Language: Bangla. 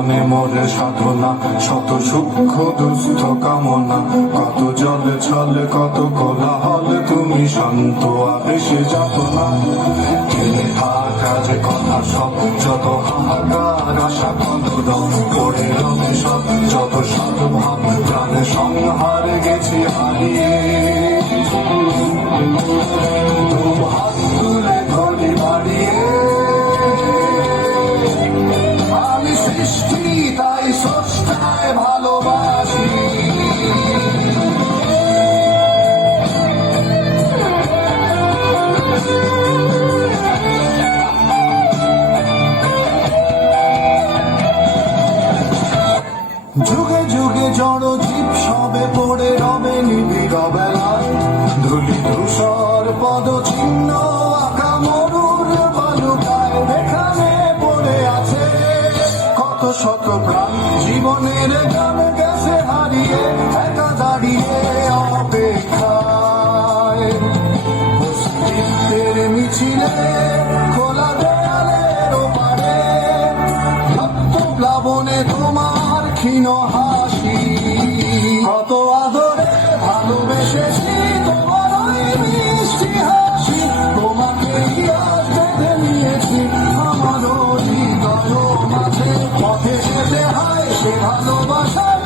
জীবনে মোরে সাধনা, শত সূক্ষ্ম দুস্থ কামনা, কত জল ছলে কত কোলাহল, তুমি শান্ত আবেশে যাত না। থাকা যে কথা সব, যত হাহাকার আশা কত দম, পড়ে রবে সব যত সদ্ভাব, প্রাণে সংহারে গেছি হারিয়ে। হাত তুলে ধরি বাড়িয়ে, আমি সৃষ্টি তাই স্রষ্টায় ভালোবাসি। যুগে যুগে জড় জীব সবে পড়ে রবে নিবিড় বেলায়, ধুলি ধূসর পদ চিহ্ন আঁকা মরুর বালুকায়, এখানে পড়ে আছে কত শত প্রাণ, জীবনের গান গেছে হারিয়ে, একা দাঁড়িয়ে অপেক্ষায়। অস্তিত্বের মিছিলে খোলা দেয়ালের ওপারে, রক্ত প্লাবনে তোমার ক্ষীণ হাসি, কত আদরে ভালোবেসেছি তোমার ওই মিষ্টি হাসি, তোমাকে আজ বেঁধে নিয়েছি আমার হৃদয় মাঝে, পথে যেতে হয় সে ভালোবাসায়